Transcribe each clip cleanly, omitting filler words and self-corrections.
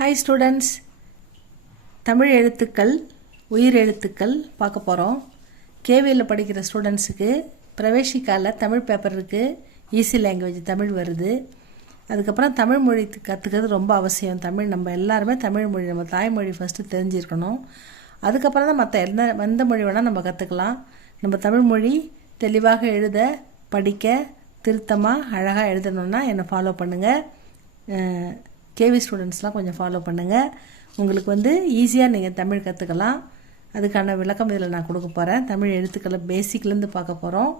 Hi students, Tamil எழுத்துக்கள் உயிர் எழுத்துக்கள் பார்க்க போகிறோம். கேவியில் படிக்கிற ஸ்டூடெண்ட்ஸுக்கு பிரவேசிக்கால தமிழ் பேப்பர் இருக்குது. ஈஸி லாங்குவேஜ் தமிழ் வருது. அதுக்கப்புறம் தமிழ் மொழி கற்றுக்கிறது ரொம்ப அவசியம். தமிழ் நம்ம எல்லாருமே தமிழ் மொழி நம்ம தாய்மொழி ஃபஸ்ட்டு தெரிஞ்சிருக்கணும். அதுக்கப்புறம் தான் மற்ற எந்த மொழி வேணால் நம்ம கற்றுக்கலாம். நம்ம தமிழ் மொழி தெளிவாக எழுத படிக்க திருத்தமாக அழகாக எழுதணுன்னா என்னை ஃபாலோ பண்ணுங்கள். கேவி ஸ்டூடெண்ட்ஸ்லாம் கொஞ்சம் ஃபாலோ பண்ணுங்கள். உங்களுக்கு ஈஸியாக நீங்கள் தமிழ் கற்றுக்கலாம். அதுக்கான விளக்கம் இதில் நான் கொடுக்க போகிறேன். தமிழ் எழுத்துக்களை பேசிக்லேருந்து பார்க்க போகிறோம்.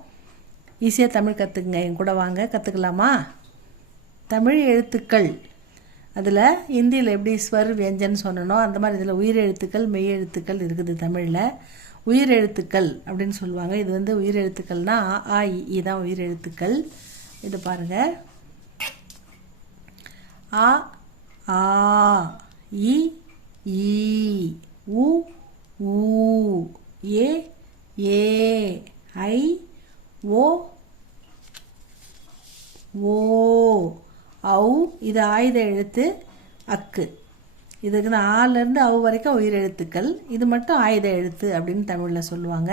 ஈஸியாக தமிழ் கற்றுக்குங்க. என் கூட வாங்க, கற்றுக்கலாமா? தமிழ் எழுத்துக்கள் அதில் இந்தியில் எப்படி ஸ்வர் வியஞ்சன் சொன்னனோ அந்த மாதிரி இதில் உயிர் எழுத்துக்கள் மெய் எழுத்துக்கள் இருக்குது. தமிழில் உயிர் எழுத்துக்கள் அப்படின்னு சொல்லுவாங்க. இது உயிர் எழுத்துக்கள்னால் ஆ இ தான் உயிர் எழுத்துக்கள். இது பாருங்கள். ஆ ஆ இ ஈ உ ஊ ஏ ஏ ஐ ஓ ஓ ஔ. இது ஆயுத எழுத்து அக்கு. இதுக்கு ஆலேருந்து அவு வரைக்கும் உயிர் எழுத்துக்கள். இது மட்டும் ஆயுத எழுத்து அப்படின்னு தமிழில் சொல்லுவாங்க.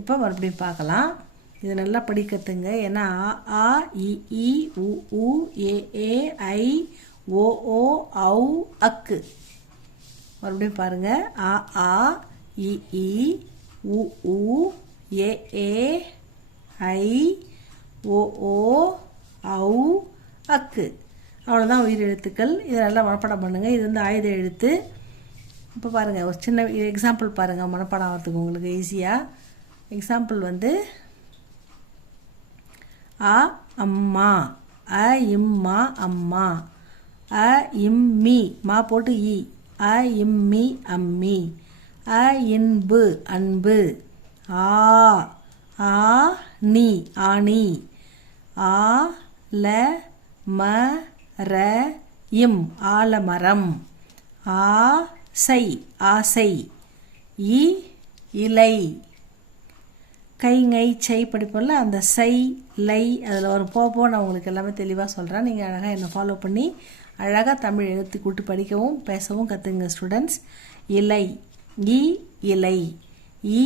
இப்போ மறுபடியும் பார்க்கலாம். இது நல்லா படிக்கத்துங்க. ஏன்னா ஆ இ ஈ உ ஊ ஏ ஏ ஐ ஓ ஓ ஔ அக்கு. மறுபடியும் பாருங்கள். ஆ ஆ இ ஈ உ ஊ ஏ ஏ ஐ ஓ ஓ ஔ அக்கு. அவ்வளோதான் உயிர் எழுத்துக்கள். இதை நல்லா மனப்பாடம் பண்ணுங்கள். இது ஆயுத எழுத்து. இப்போ பாருங்கள், ஒரு சின்ன எக்ஸாம்பிள் பாருங்கள் மனப்பாடம் ஆகிறதுக்கு உங்களுக்கு ஈஸியாக. எக்ஸாம்பிள் அ அம்மா, அ இம்மா அம்மா, அ இம்மி மா போட்டு இ, அ இம்மி அம்மி, அ இன்பு அன்பு, ஆ ஆ நீ ஆணி, ஆ ல ம ர இம் ஆலமரம், ஆசை ஆசை, இ இலை. கை ngை சை படிப்போம்ல, அந்த சை லை அதில் ஒரு போப்போ நான் உங்களுக்கு எல்லாமே தெளிவாக சொல்கிறேன். நீங்கள் அழகாக என்னை ஃபாலோ பண்ணி அழகாக தமிழ் எழுத்து கூட்டி படிக்கவும் பேசவும் கற்றுங்க ஸ்டூடெண்ட்ஸ். இலை இ இலை, இ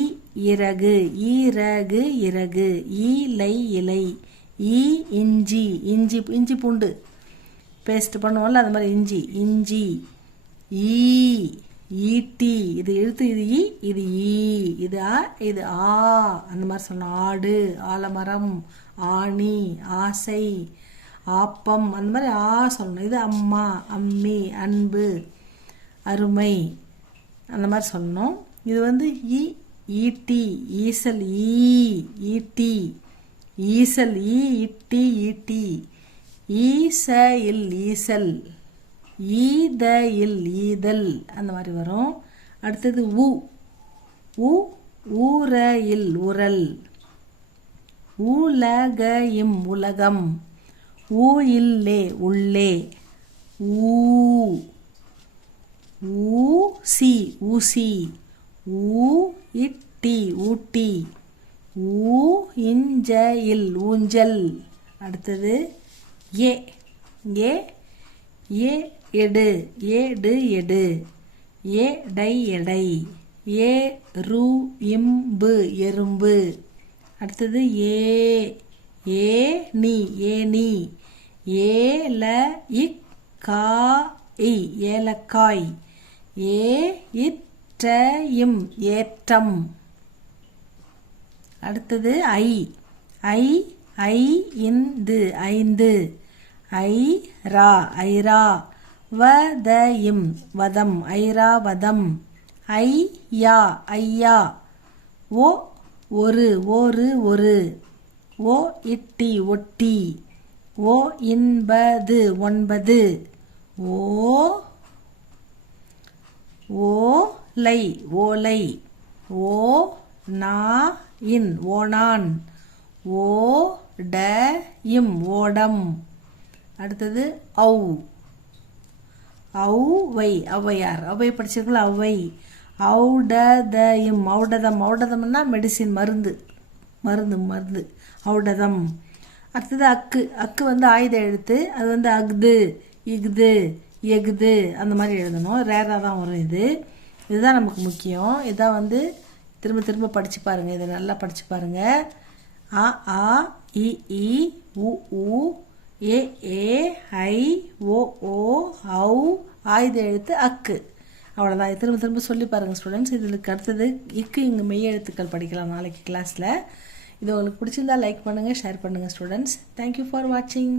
இறகு ஈரகு இறகு, ஈலை இலை, ஈ இஞ்சி இஞ்சி இஞ்சி பூண்டு பேஸ்ட் பண்ணுவோம்ல அது மாதிரி இஞ்சி இஞ்சி, ஈ ஈட்டி இது எழுத்து, இது இ இது ஈ, இது அ இது ஆ அந்த மாதிரி சொல்லணும். ஆடு ஆலமரம், ஆணி ஆசை, ஆப்பம் அந்த மாதிரி ஆ சொல்லணும். இது அம்மா அம்மி அன்பு அருமை அந்த மாதிரி சொல்லணும். இது இ ஈட்டி ஈசல், ஈ ஈட்டி ஈசல், ஈ இட்டி ஈட்டி, ஈச இல் ஈசல், ஈத இல் ஈதல் அந்த மாதிரி வரும். அடுத்தது உ உ ஊர இல் உரல், உலக இம் உலகம், ஊ இல்லே உள்ளே, ஊ ஊசி ஊசி, ஊ இட்டி ஊட்டி, ஊ இஞ்ச இல் ஊஞ்சல். அடுத்தது ஏ ஏ ஏ எடு ஏடு எடு, ஏடை எடை, ஏ ரு இம்பு எறும்பு. அடுத்தது ஏ ஏ நீ ஏனி, ஏல இக் கா இ ஏலக்காய், ஏ இற்ற இம் ஏற்றம். அடுத்தது ஐ ஐ ஐ இந்து ஐந்து, ஐ ரா ஐரா, வத இம் வதம் ஐரா வதம், ஐ யா ஐயா, ஓ ஒரு ஓரு ஒரு, ஓ இட்டி ஒட்டி, ஓ இன்பது ஒன்பது, ஓ ஓலை ஓலை, ஓ நா இன் ஓணான், ஓ ட இம் ஓடம். அடுத்தது ஔ ஔவை ஔவையார், ஔவை படிச்சிருக்கல ஔவை, ஔடதம் ஔடதம் ஔடதம்னா மெடிசின் மருந்து மருந்து மருந்து ஔடதம். அடுத்தது அக்கு அக்கு ஆயுத எழுத்து. அது அஃது இஃது எகுது அந்த மாதிரி எழுதணும். ரேராக தான் வரும் இது. இதுதான் நமக்கு முக்கியம். இதான் வந்து திரும்ப திரும்ப படித்து பாருங்கள். இதை நல்லா படித்து பாருங்கள். அ ஆ இ இ உ ஊ ஏ ஏ ஐ ஓ ஓ ஔ ஆயுத எழுத்து அக்கு. அவ்வளோதான். திரும்ப திரும்ப சொல்லி பாருங்கள் ஸ்டூடெண்ட்ஸ். இதுக்கு அடுத்தது இக்கு இங்கே மெய் எழுத்துக்கள் படிக்கலாம் நாளைக்கு கிளாஸில். இது உங்களுக்கு பிடிச்சிருந்தா லைக் பண்ணுங்கள், ஷேர் பண்ணுங்கள் ஸ்டூடெண்ட்ஸ். தேங்க்யூ ஃபார் வாட்சிங்.